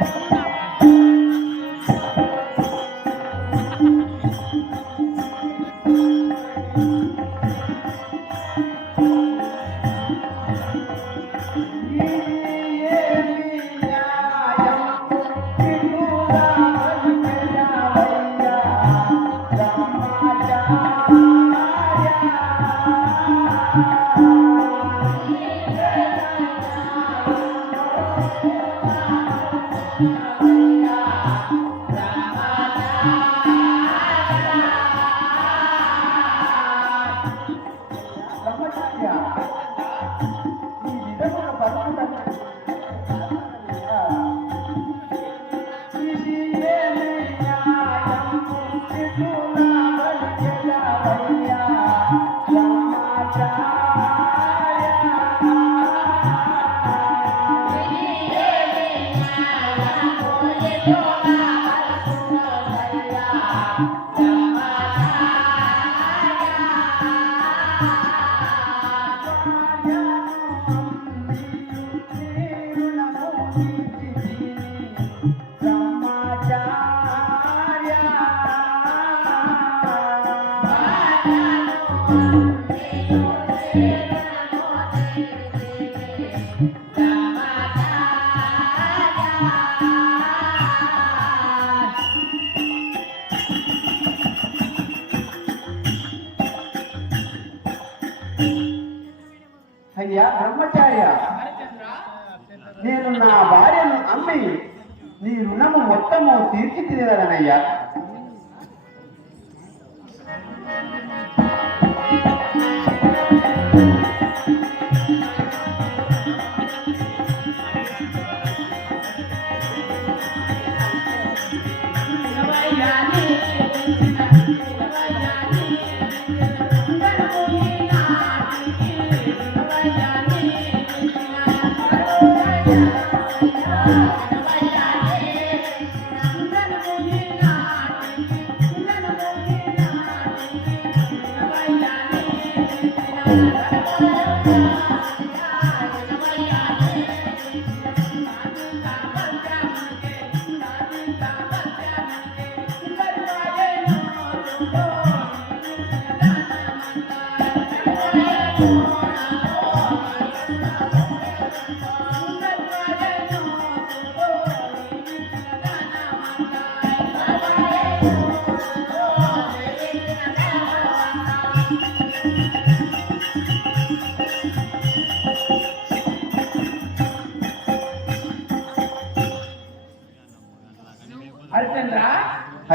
Yeah. అయ్యా బ్రహ్మచార్య నేను నా భార్యను అమ్మి నీ రుణము మొత్తము తీర్చి తినేదనయ్యా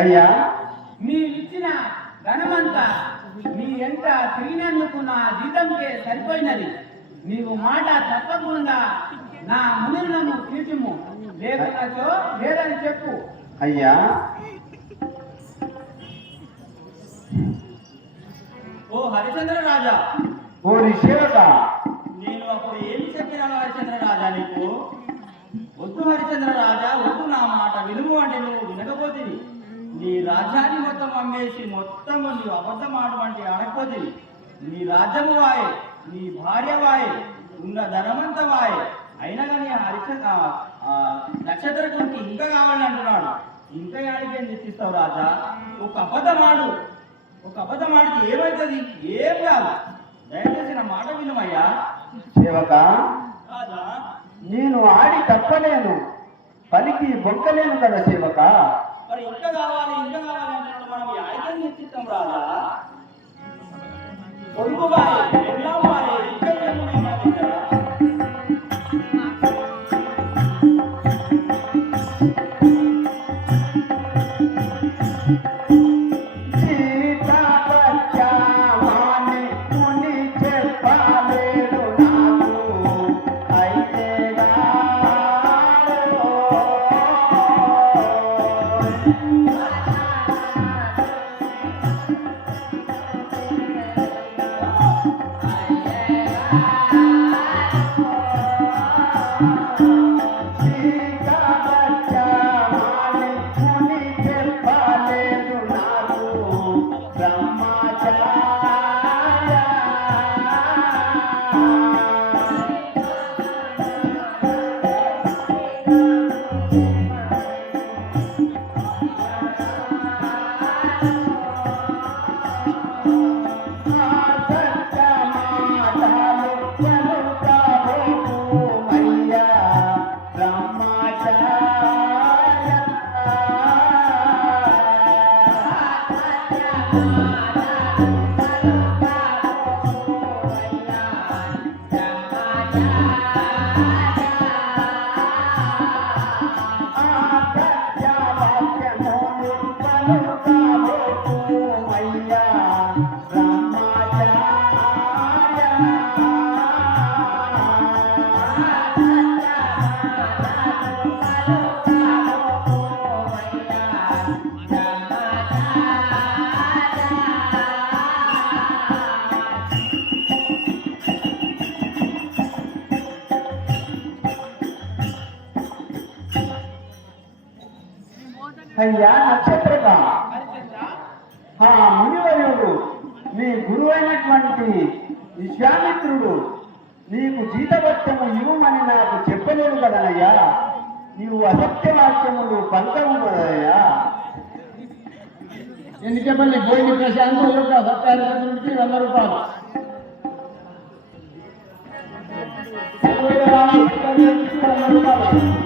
అయ్యా నీవిచ్చిన ధనమంతా నీ ఎంట తిరిగినందుకు నా జీతంకే సరిపోయినది. నీవు మాట తప్పకుండా నా మునులను తీర్చుము. లేకున్నచో లేదని చెప్పు. అయ్యా. ఓ హరిచంద్ర రాజా. ఓరి సేవక నేను అప్పుడు ఏమి చెప్పినాను హరిచంద్ర రాజా నీకు? వద్దు హరిచంద్ర రాజా వద్దు నా మాట వినుము అంటే నువ్వు వినకపోతివి. నీ రాజ్యాన్ని మొత్తం అమ్మేసి మొత్తం నీవు అబద్ధం ఆడమంటే ఆడకపోతివి నీ రాజ్యము వాయే నీ భార్య వాయే ఉన్న ధనమంతా వాయే. అయినా కానీ హరిచంద్ర నక్షత్రకుడికి ఇంకా కావాలని అంటున్నాడు. ఇంకా యాడికి ఏం తెచ్చిస్తావు రాజా? ఒక అబద్ధం ఆడు ఒక అబద్ధం ఆడితే ఏమవుతుంది ఏం కాదు. దయచేసి నా మాట వినమయ్యా. సేవక నేను ఆడి తప్పలేను. పనికి బొక్కలేను కదా సేవక. మరి ఇంకా కావాలి ఇంకా కావాలి అంటున్నాడు మనం యాడికని తెచ్చిస్తాం రాదా? కొడుకు వారి వారి ఇంకా ఏమున్నాయి అయ్యా నక్షత్రక. ఆ మునివర్యుడు నీ గురువైనటువంటి విశ్వామిత్రుడు నీకు జీతభత్యము ఇవ్వమని నాకు చెప్పలేదు కదనయ్యా. నీవు అసత్య వాక్యములు పలకవు కదయ్యా ఎన్నికపల్లి పోయిన ప్రశాంత్ యొక్క సత్యానికి వంద రూపాయలు. వంద రూపాయలు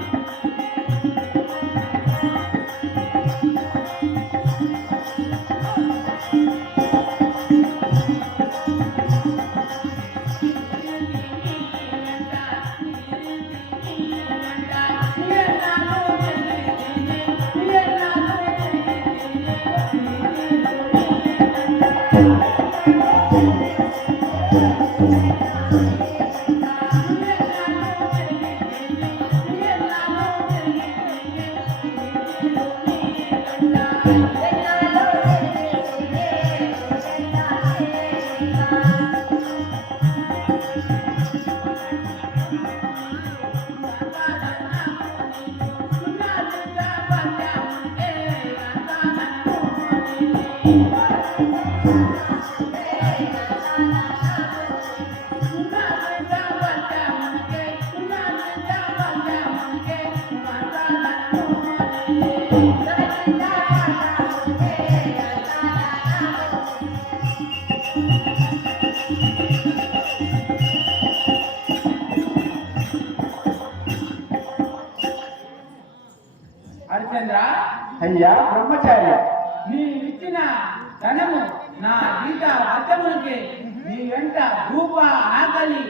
బ్రహ్మచార్య నీవిచ్చిన ధనము నా గీత అర్థములకే నీ వెంట రూప ఆకలి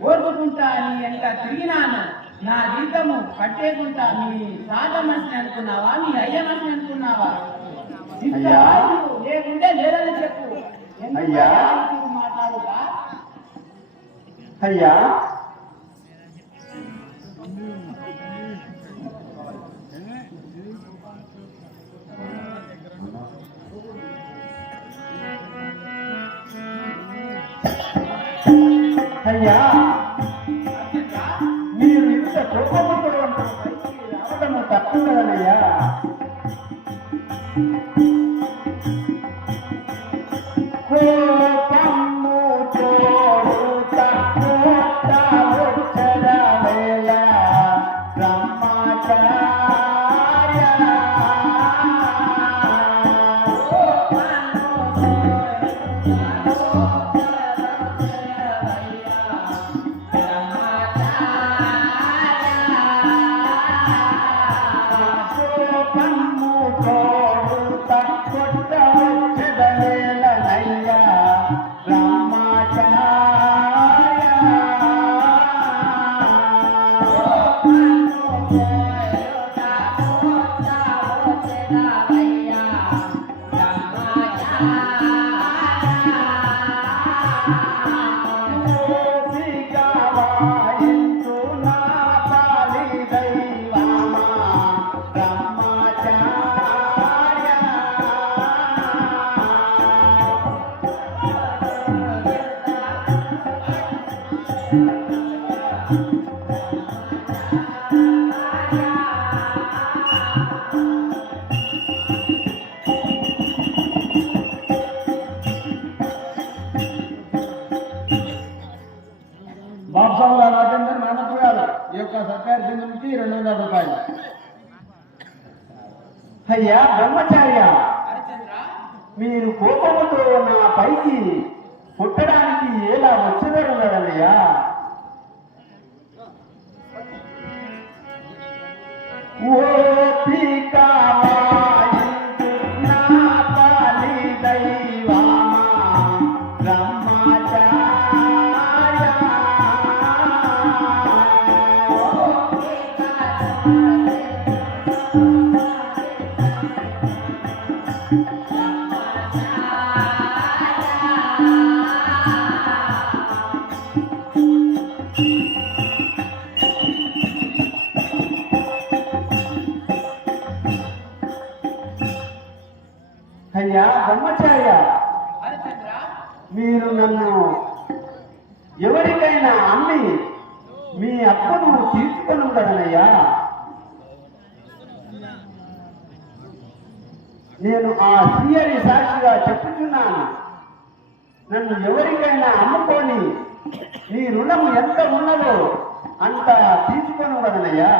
ఓర్పుకుంటా నీ వెంట తిరిగినాను. నా జీతము కట్టేకుంటా నీ సాధ మనిషిని అనుకున్నావా? నీ అయ్య. మనిషిని అనుకున్నావా లేకుంటే లేదని చెప్పు. అయ్యా. నువ్వు మాట్లాడుగా అయ్యా. అయ్యా మీరు ఇంత కోపముతో రావడము తప్పు కదనయ్యా కోపము Yeah. బాబుసాబు గారు రాజేందర్ నానప్ప గారు ఈ యొక్క సర్కారు సింగులకి రెండు వందల రూపాయలు. అయ్యా బ్రహ్మచార్య మీరు కోపముతో నా పైకి పుట్టడానికి ఎలా వచ్చేదారు కదయ్యా ఓ పీకా మీరు నన్ను ఎవరికైనా అమ్మి మీ అప్పును తీర్చుకొని కదనయ్యా నేను ఆ సీఎని సాక్షిగా చెప్పుచున్నాను. నన్ను ఎవరికైనా అమ్ముకొని మీ రుణం ఎంత ఉన్నదో అంత తీసుకొని కదనయ్యా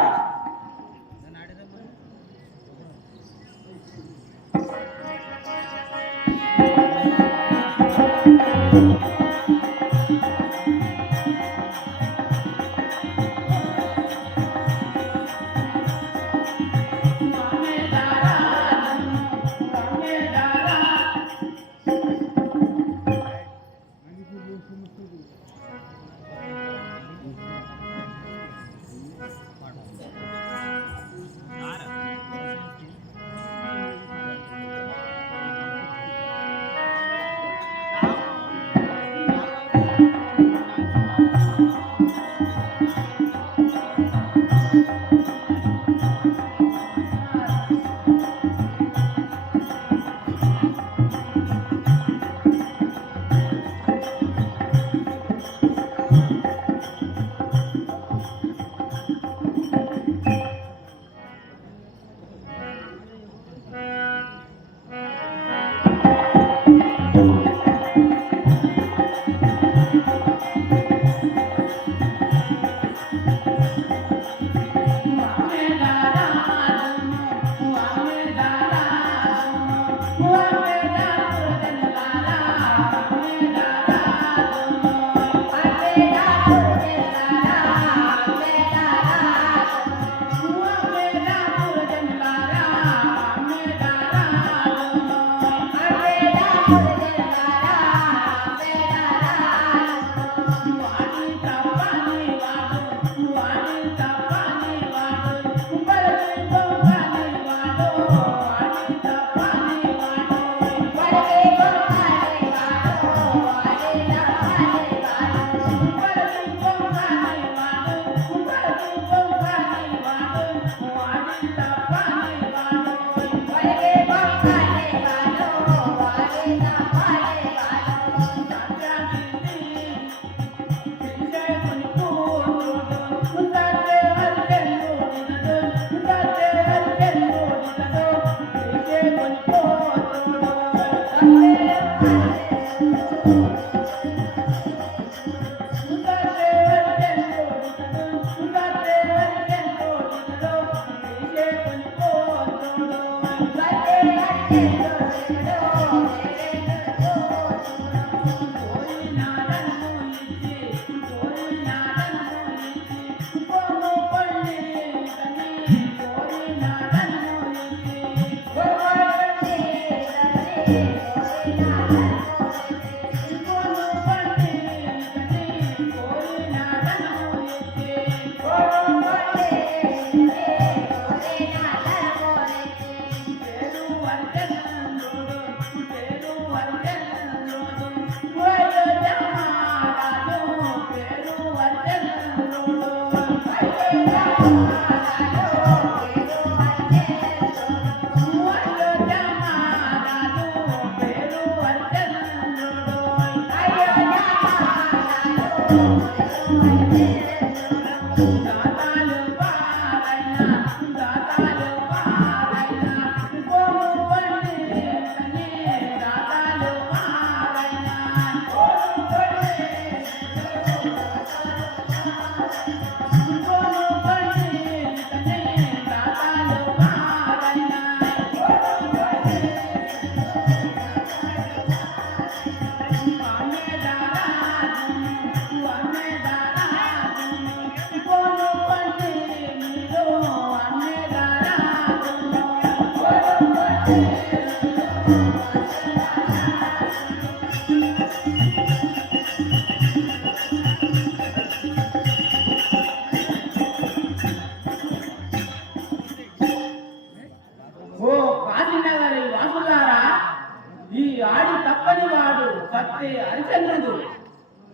అది అరిచలేదు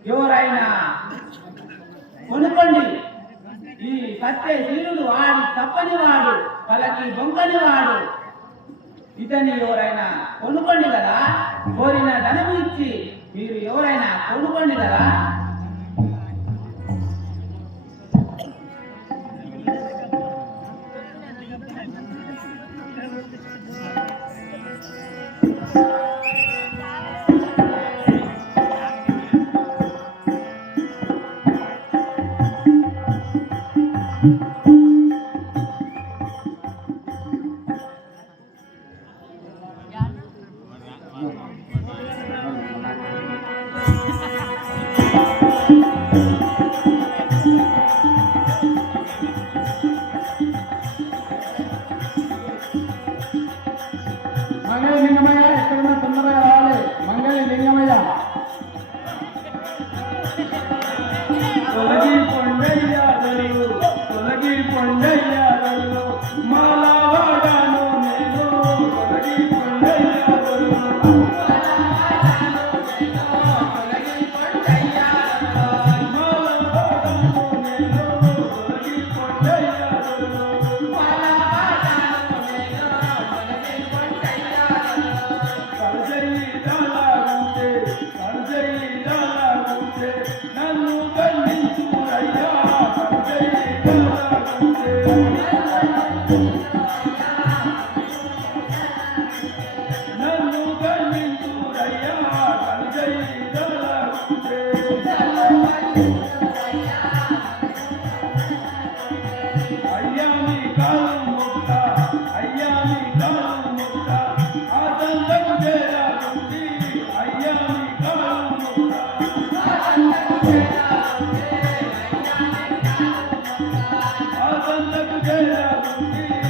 ఎవరైనా కొనుక్కోండి. ఈ సత్య శీలుడు వాడి తప్పని వాడు వాళ్ళకి బొంకని వాడు. ఇతని ఎవరైనా కొనుక్కోండి కదా? కోరిన ధనం ఇచ్చి మీరు ఎవరైనా కొనుక్కోండి కదా? Amen. Thank you.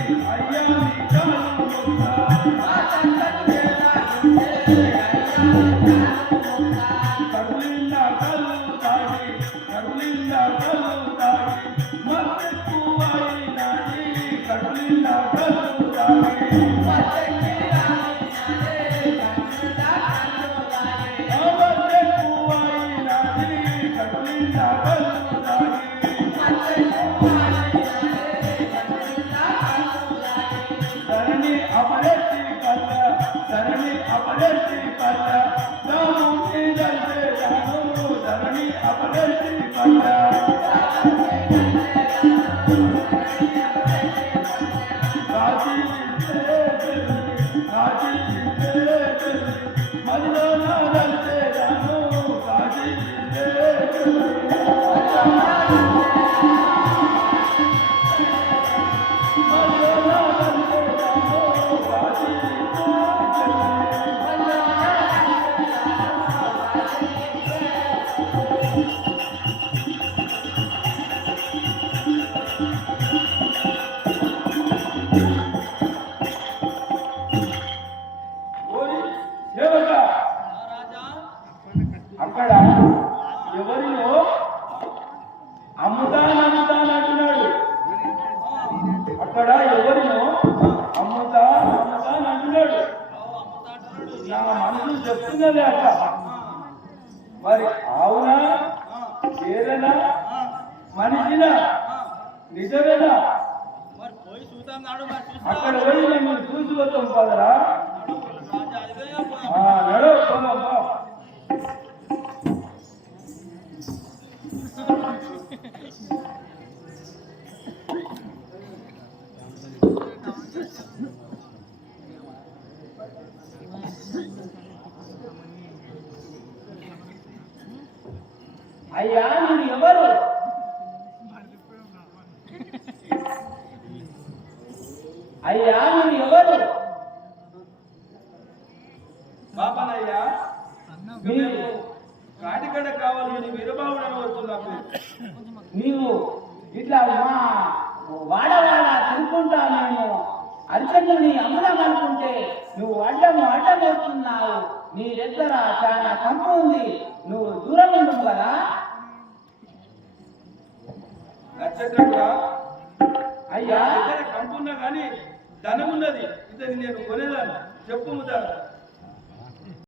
Thank you. అయ్యా మీరు ఎవరు? అయ్యా మీరు ఎవరు? బాపనయ్య మీరు కాటికడ కావాలని వీరబాబుడు అనవచ్చు నా పేరు నీవు ఇట్లా మా వాడవాడ తిరుగుకుంటా మేము అర్చకుని అమ్ముదాం అనుకుంటే నువ్వు అడ్డము అడ్డం వస్తున్నావు. నీ దగ్గర చాలా కంపు ఉంది. నువ్వు దూరం ఉండవు కదా. నచ్చకుండా అయ్యా దగ్గర కంపున్నా కానీ ధనం ఉన్నది. ఇతని నేను కొనేదాన్ని. చెప్పు ముద్ద